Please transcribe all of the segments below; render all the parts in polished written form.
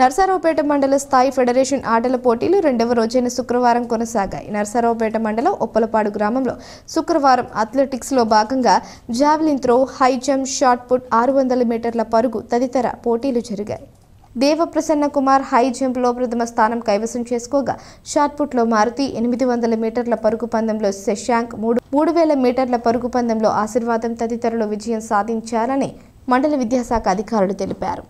నర్సారావుపేట మండల స్థాయి ఫెడరేషన్ ఆటల పోటీలు రెండవ రోజైన శుక్రవారం కొనసాగాయి. నర్సారావుపేట మండలం ఉప్పలపాడు గ్రామంలో శుక్రవారం అథ్లెటిక్స్లో భాగంగా javelin throw, high jump, shot put, 600 మీటర్ల పరుగు తదితర పోటీలు జరిగాయి. దేవప్రసన్న కుమార్ హై జంప్లో ప్రథమ స్థానం కైవసం చేసుకోగా, షాట్ పుట్లో మారుతి, 800 మీటర్ల పరుగు పందెంలో శశాంక్, 3000 మీటర్ల పరుగు పందెంలో ఆశీర్వాదం తదితరులు విజయం సాధించారని మండల విద్యాశాఖ అధికారులు తెలిపారు.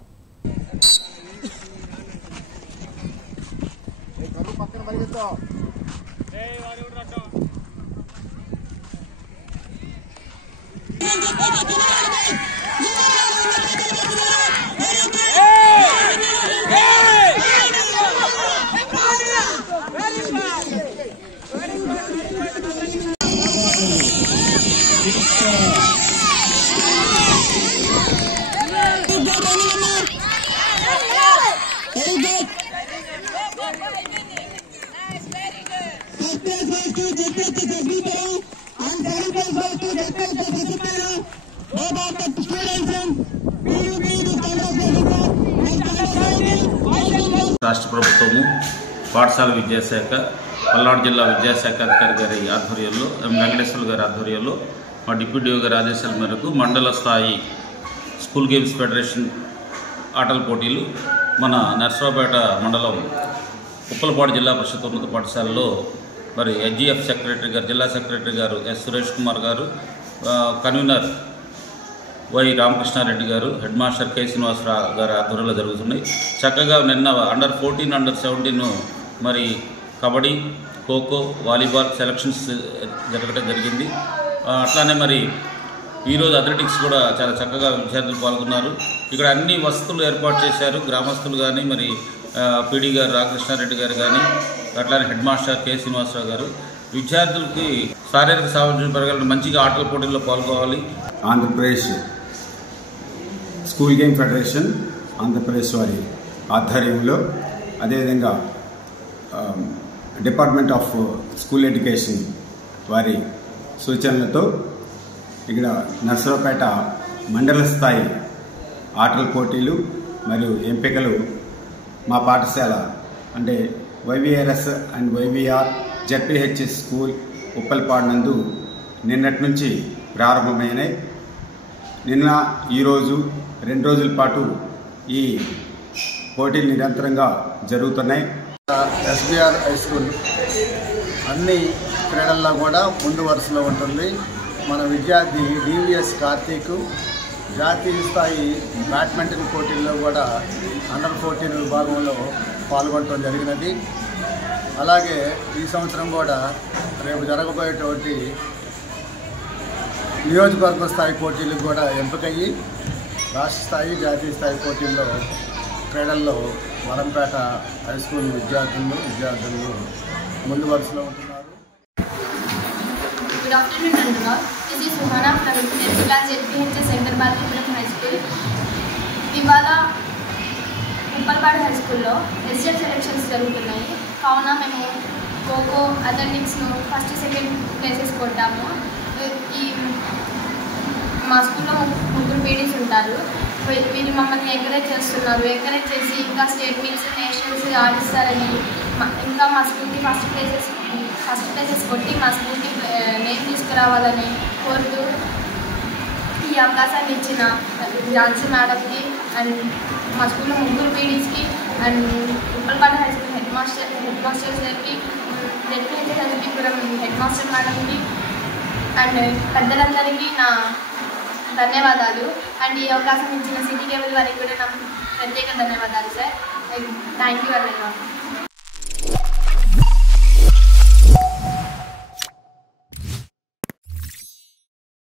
రాష్ట్ర ప్రభుత్వము పాఠశాల విద్యాశాఖ, పల్నాడు జిల్లా విద్యాశాఖ అధికారి గారి ఆధ్వర్యంలో, వెంకటేశ్వర గారి ఆధ్వర్యంలో, మా డిప్యూటీ గారి ఆదేశాల మేరకు మండల స్థాయి స్కూల్ గేమ్స్ ఫెడరేషన్ ఆటల పోటీలు మన నర్సరావుపేట మండలం ఉప్పలపాడు జిల్లా పరిషత్ ఉన్నత పాఠశాలలో మరి ఎస్జిఎఫ్ సెక్రటరీ గారు, జిల్లా సెక్రటరీ గారు ఎస్ సురేష్ కుమార్ గారు, కన్వీనర్ వై రామకృష్ణారెడ్డి గారు, హెడ్ మాస్టర్ కె శ్రీనివాసరావు గారి ఆధ్వర్యంలో జరుగుతున్నాయి. చక్కగా నిన్న అండర్ 14, అండర్ 17 మరి కబడ్డీ, ఖోఖో, వాలీబాల్ సెలక్షన్స్ జరగడం జరిగింది. అట్లానే మరి ఈరోజు అథ్లెటిక్స్ కూడా చాలా చక్కగా విద్యార్థులు పాల్గొన్నారు. ఇక్కడ అన్ని వసతులు ఏర్పాటు చేశారు. గ్రామస్తులు కానీ, మరి పీడీ గారు రామకృష్ణారెడ్డి గారు కానీ, అట్లానే హెడ్ మాస్టర్ కె శ్రీనివాసరావు గారు విద్యార్థులకి శారీరక సామర్థ్యం పెరగాలని మంచిగా ఆటల పోటీల్లో పాల్గొవాలి. Andhra Pradesh school game federation Andhra Pradesh వారి ఆధ్వర్యంలో, అదేవిధంగా డిపార్ట్మెంట్ ఆఫ్ స్కూల్ ఎడ్యుకేషన్ వారి సూచనలతో ఇక్కడ నర్సరావుపేట మండల స్థాయి ఆటల పోటీలు మరియు ఎంపికలు మా పాఠశాల అంటే YVRS and YVR ZPHS school Uppalapadu నందు నిన్నటి నుంచి ప్రారంభమైనాయి. నిన్న ఈరోజు 2 రోజుల పాటు ఈ పోటీలు నిరంతరంగా జరుగుతున్నాయి. ఎస్బీఆర్ హై స్కూల్ అన్ని క్రీడల్లో కూడా ముందు వరుసలో ఉంటుంది. మన విద్యార్థి డివిఎస్ కార్తీక్ జాతీయ స్థాయి బ్యాడ్మింటన్ పోటీల్లో కూడా అండర్ 14 విభాగంలో పాల్గొనడం జరిగినది. అలాగే ఈ సంవత్సరం కూడా రేపు జరగబోయేటువంటి నియోజకవర్గ స్థాయి పోటీలకు కూడా ఎంపికయ్యి రాష్ట్ర స్థాయి, జాతీయ స్థాయి పోటీల్లో క్రీడల్లో వరంపేట హై స్కూల్ విద్యార్థులు ముందు వరుసలో ఉంటున్నారు. Good afternoon, Nandula. This is Suhana from 10th class JPHS Center Balkipuram High School. ఇవాళ ఉప్పలపాడు హై స్కూల్లో ఎస్జిఎఫ్ సెలక్షన్స్ జరుగుతున్నాయి. కావున మేము ఖోఖో, అథ్లెటిక్స్ను ఫస్ట్, సెకండ్ ప్లేసెస్ కొట్టాము. మా స్కూల్లో 3 పీడీస్ ఉంటారు. వీళ్ళు మమ్మల్ని ఎంకరేజ్ చేస్తున్నారు. ఎంకరేజ్ చేసి ఇంకా స్టేట్ మీట్స్, నేషనల్స్ ఆడిస్తారని, ఇంకా మా స్కూల్కి ఫస్ట్ ప్లేసెస్ కొట్టి మా స్కూల్కి నేమ్ తీసుకురావాలని కోరుతూ ఈ అవకాశాన్ని ఇచ్చిన ఝాన్సీ మేడంకి అండ్ మా స్కూల్లో 3 పీడీస్కి and Uppalapadu high school head masters గారికి, జెడ్పీహెచ్ఎస్ హెల్పీపురం హెడ్ మాస్టర్ మేడంకి అండ్ పెద్దలందరికీ నా ధన్యవాదాలు. అండ్ ఈ అవకాశం ఇచ్చిన సిటీ కేబుల్ వారికి కూడా నా ప్రత్యేక ధన్యవాదాలు సార్. థ్యాంక్ యూ అన్నయ్య.